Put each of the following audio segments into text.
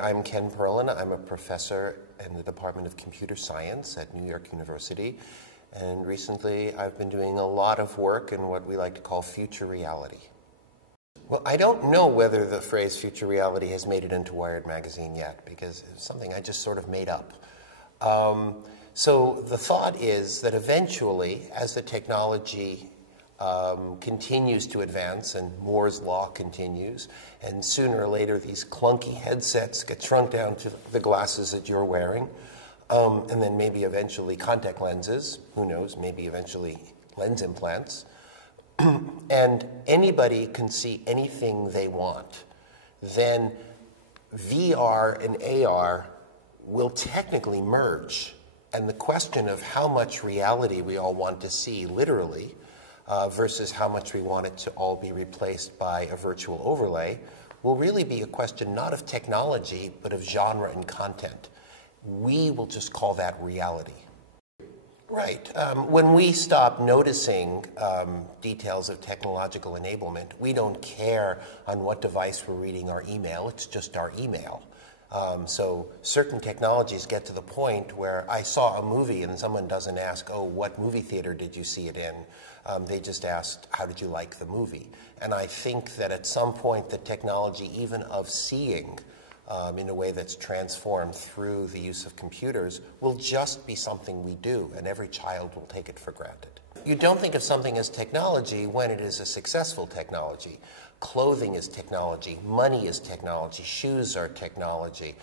I'm Ken Perlin. I'm a professor in the Department of Computer Science at New York University. And recently I've been doing a lot of work in what we like to call future reality. Well, I don't know whether the phrase future reality has made it into Wired magazine yet, because it's something I just sort of made up. So the thought is that eventually, as the technology continues to advance and Moore's law continues, and sooner or later these clunky headsets get shrunk down to the glasses that you're wearing, and then maybe eventually contact lenses, who knows, maybe eventually lens implants, and anybody can see anything they want, then VR and AR will technically merge. And the question of how much reality we all want to see, literally, versus how much we want it to all be replaced by a virtual overlay, will really be a question not of technology, but of genre and content. We will just call that reality. Right. When we stop noticing details of technological enablement, we don't care on what device we're reading our email. It's just our email. So certain technologies get to the point where I saw a movie and someone doesn't ask, oh, what movie theater did you see it in? They just asked, how did you like the movie? And I think that at some point the technology, even of seeing in a way that's transformed through the use of computers, will just be something we do, and every child will take it for granted. You don't think of something as technology when it is a successful technology. Clothing is technology, money is technology, shoes are technology,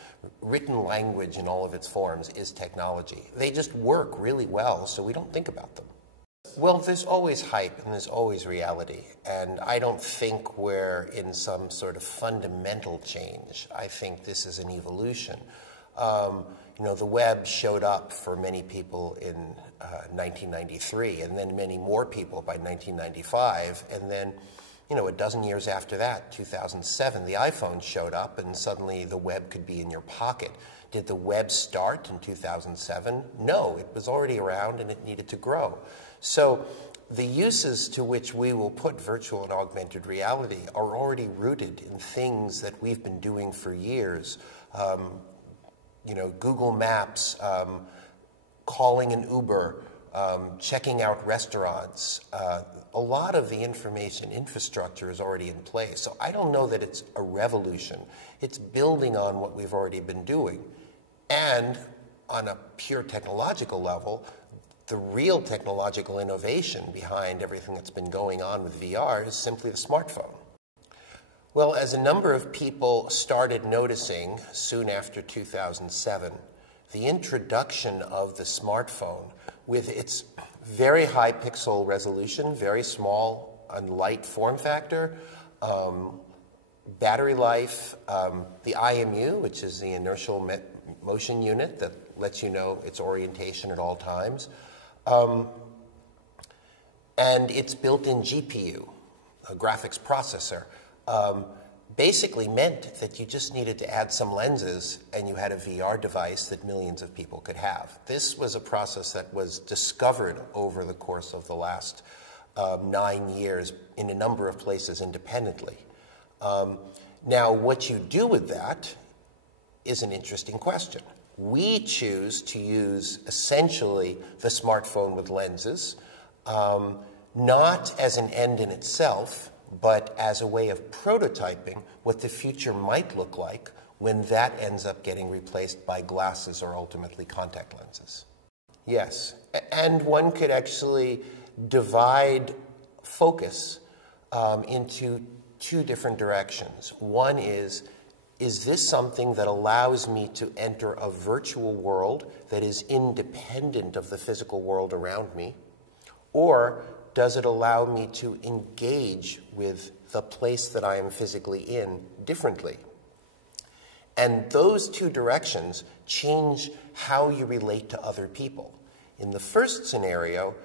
written language in all of its forms is technology. They just work really well, so we don't think about them. Well, there's always hype and there's always reality, and I don't think we're in some sort of fundamental change. I think this is an evolution. You know, the web showed up for many people in 1993, and then many more people by 1995, and then, you know, a dozen years after that, 2007, the iPhone showed up, and suddenly the web could be in your pocket. Did the web start in 2007? No, it was already around and it needed to grow. So the uses to which we will put virtual and augmented reality are already rooted in things that we've been doing for years. You know, Google Maps, calling an Uber, checking out restaurants. A lot of the information infrastructure is already in place. So I don't know that it's a revolution. It's building on what we've already been doing. And on a pure technological level, the real technological innovation behind everything that's been going on with VR is simply the smartphone. Well, as a number of people started noticing soon after 2007, the introduction of the smartphone with its very high pixel resolution, very small and light form factor, battery life, the IMU, which is the inertial motion unit that lets you know its orientation at all times, and its built-in GPU, a graphics processor, basically meant that you just needed to add some lenses and you had a VR device that millions of people could have. This was a process that was discovered over the course of the last 9 years in a number of places independently. Now, what you do with that is an interesting question. We choose to use essentially the smartphone with lenses, not as an end in itself, but as a way of prototyping what the future might look like when that ends up getting replaced by glasses or ultimately contact lenses. Yes, and one could actually divide focus into two different directions. One is this something that allows me to enter a virtual world that is independent of the physical world around me? Or does it allow me to engage with the place that I am physically in differently? And those two directions change how you relate to other people. In the first scenario,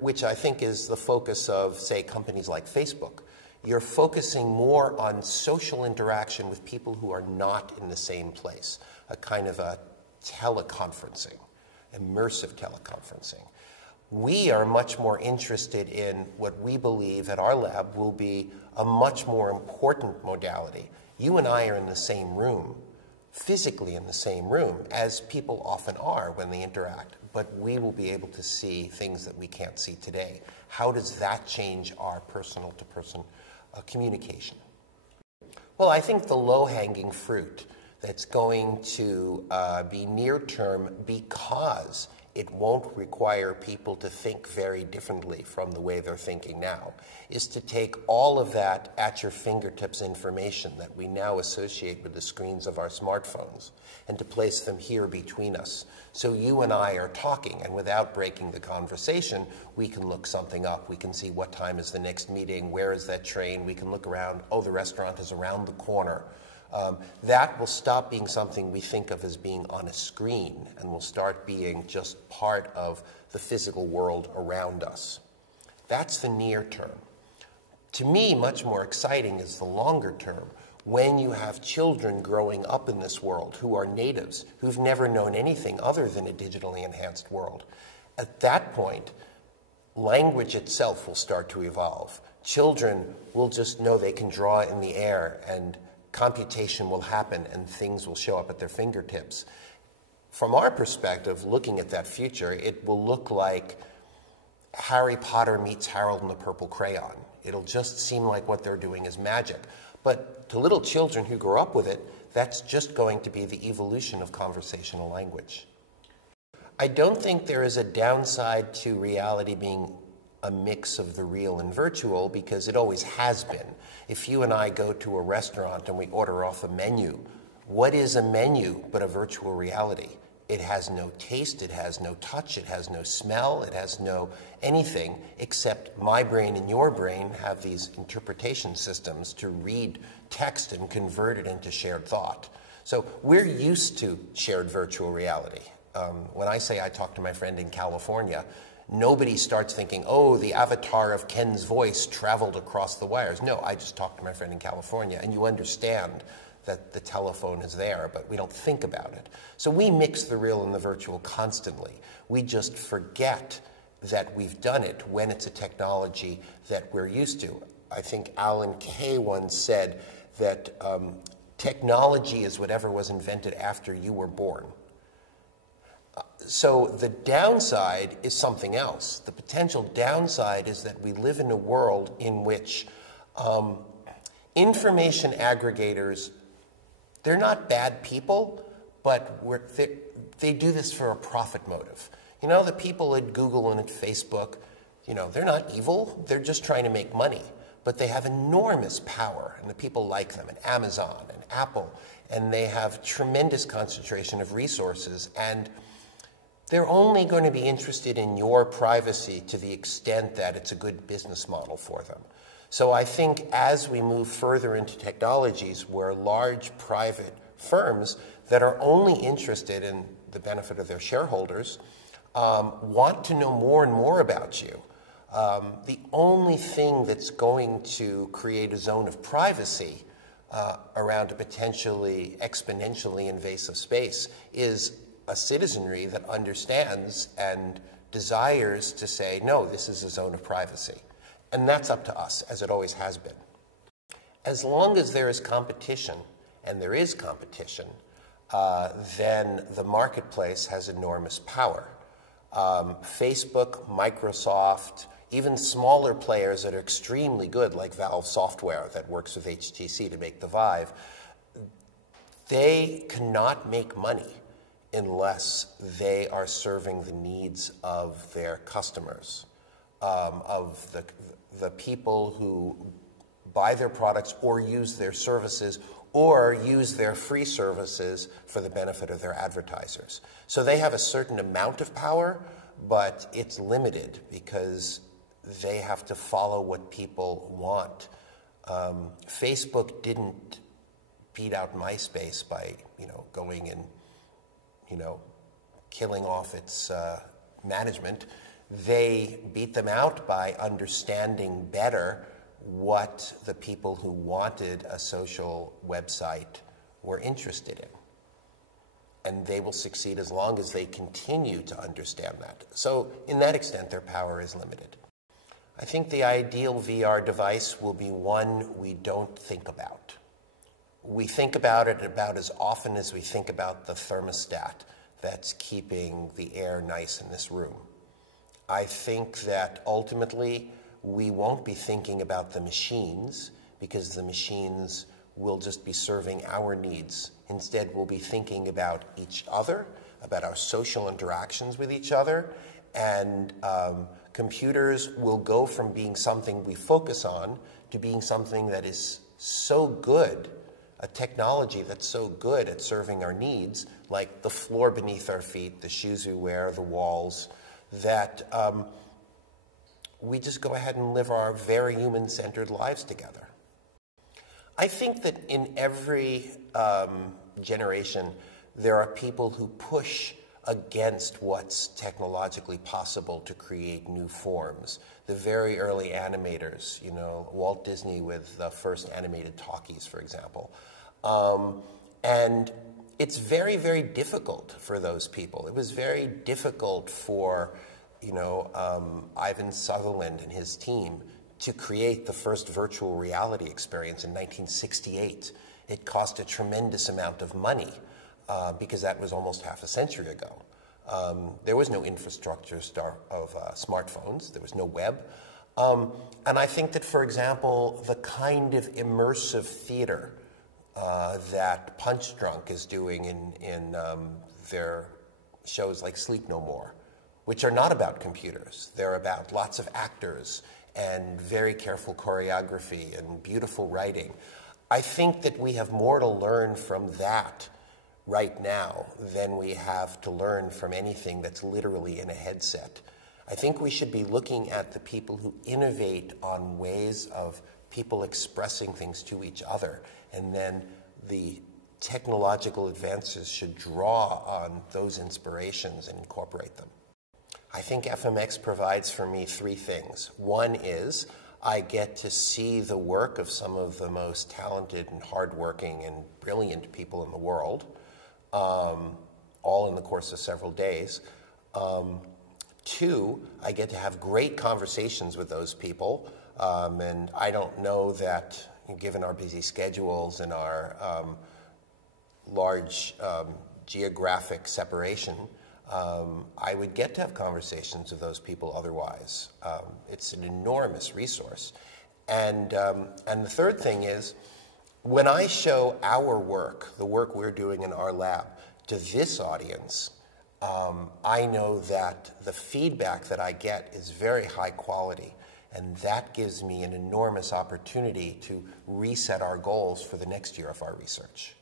which I think is the focus of, say, companies like Facebook, you're focusing more on social interaction with people who are not in the same place, a kind of a teleconferencing, immersive teleconferencing. We are much more interested in what we believe at our lab will be a much more important modality. You and I are in the same room, physically in the same room, as people often are when they interact, but we will be able to see things that we can't see today. How does that change our personal-to-person communication? Well, I think the low-hanging fruit that's going to be near-term, because it won't require people to think very differently from the way they're thinking now, is to take all of that at your fingertips information that we now associate with the screens of our smartphones and to place them here between us. So you and I are talking, and without breaking the conversation, we can look something up. We can see what time is the next meeting, where is that train, we can look around, oh, the restaurant is around the corner. That will stop being something we think of as being on a screen and will start being just part of the physical world around us. That's the near term. To me, much more exciting is the longer term, when you have children growing up in this world who are natives, who've never known anything other than a digitally enhanced world. At that point, language itself will start to evolve. Children will just know they can draw in the air, and computation will happen and things will show up at their fingertips. From our perspective, looking at that future, it will look like Harry Potter meets Harold and the Purple Crayon. It'll just seem like what they're doing is magic. But to little children who grow up with it, that's just going to be the evolution of conversational language. I don't think there is a downside to reality being a mix of the real and virtual, because it always has been. If you and I go to a restaurant and we order off a menu, what is a menu but a virtual reality? It has no taste, it has no touch, it has no smell, it has no anything, except my brain and your brain have these interpretation systems to read text and convert it into shared thought. So we're used to shared virtual reality. When I say I talk to my friend in California, nobody starts thinking, oh, the avatar of Ken's voice traveled across the wires. No, I just talked to my friend in California, and you understand that the telephone is there, but we don't think about it. So we mix the real and the virtual constantly. We just forget that we've done it when it's a technology that we're used to. I think Alan Kay once said that technology is whatever was invented after you were born. So the downside is something else. The potential downside is that we live in a world in which information aggregators, they're not bad people, but they do this for a profit motive. You know, the people at Google and at Facebook, you know, they're not evil. They're just trying to make money. But they have enormous power, and the people like them, and Amazon and Apple, and they have tremendous concentration of resources, and they're only going to be interested in your privacy to the extent that it's a good business model for them. So I think as we move further into technologies where large private firms that are only interested in the benefit of their shareholders want to know more and more about you, the only thing that's going to create a zone of privacy around a potentially exponentially invasive space is a citizenry that understands and desires to say, no, this is a zone of privacy. And that's up to us, as it always has been. As long as there is competition, and there is competition, then the marketplace has enormous power. Facebook, Microsoft, even smaller players that are extremely good, like Valve Software that works with HTC to make the Vive, they cannot make money unless they are serving the needs of their customers, of the people who buy their products or use their services or use their free services for the benefit of their advertisers. So they have a certain amount of power, but it's limited because they have to follow what people want. Facebook didn't beat out MySpace by, going and killing off its management. They beat them out by understanding better what the people who wanted a social website were interested in. And they will succeed as long as they continue to understand that. So in that extent, their power is limited. I think the ideal VR device will be one we don't think about. We think about it about as often as we think about the thermostat that's keeping the air nice in this room. I think that ultimately we won't be thinking about the machines because the machines will just be serving our needs. Instead, we'll be thinking about each other, about our social interactions with each other, and computers will go from being something we focus on to being something that is so good, a technology that's so good at serving our needs, like the floor beneath our feet, the shoes we wear, the walls, that we just go ahead and live our very human-centered lives together. I think that in every generation, there are people who push against what's technologically possible to create new forms. The very early animators, you know, Walt Disney with the first animated talkies, for example. And it's very, very difficult for those people. It was very difficult for, you know, Ivan Sutherland and his team to create the first virtual reality experience in 1968. It cost a tremendous amount of money because that was almost half a century ago. There was no infrastructure of smartphones. There was no web. And I think that, for example, the kind of immersive theater that Punch Drunk is doing in their shows like Sleep No More, which are not about computers. They're about lots of actors and very careful choreography and beautiful writing. I think that we have more to learn from that right now than we have to learn from anything that's literally in a headset. I think we should be looking at the people who innovate on ways of people expressing things to each other, and then the technological advances should draw on those inspirations and incorporate them. I think FMX provides for me three things. One is I get to see the work of some of the most talented and hardworking and brilliant people in the world, all in the course of several days. Two, I get to have great conversations with those people, and I don't know that, given our busy schedules and our large geographic separation, I would get to have conversations with those people otherwise. It's an enormous resource. And the third thing is, when I show our work, the work we're doing in our lab, to this audience, I know that the feedback that I get is very high quality, and that gives me an enormous opportunity to reset our goals for the next year of our research.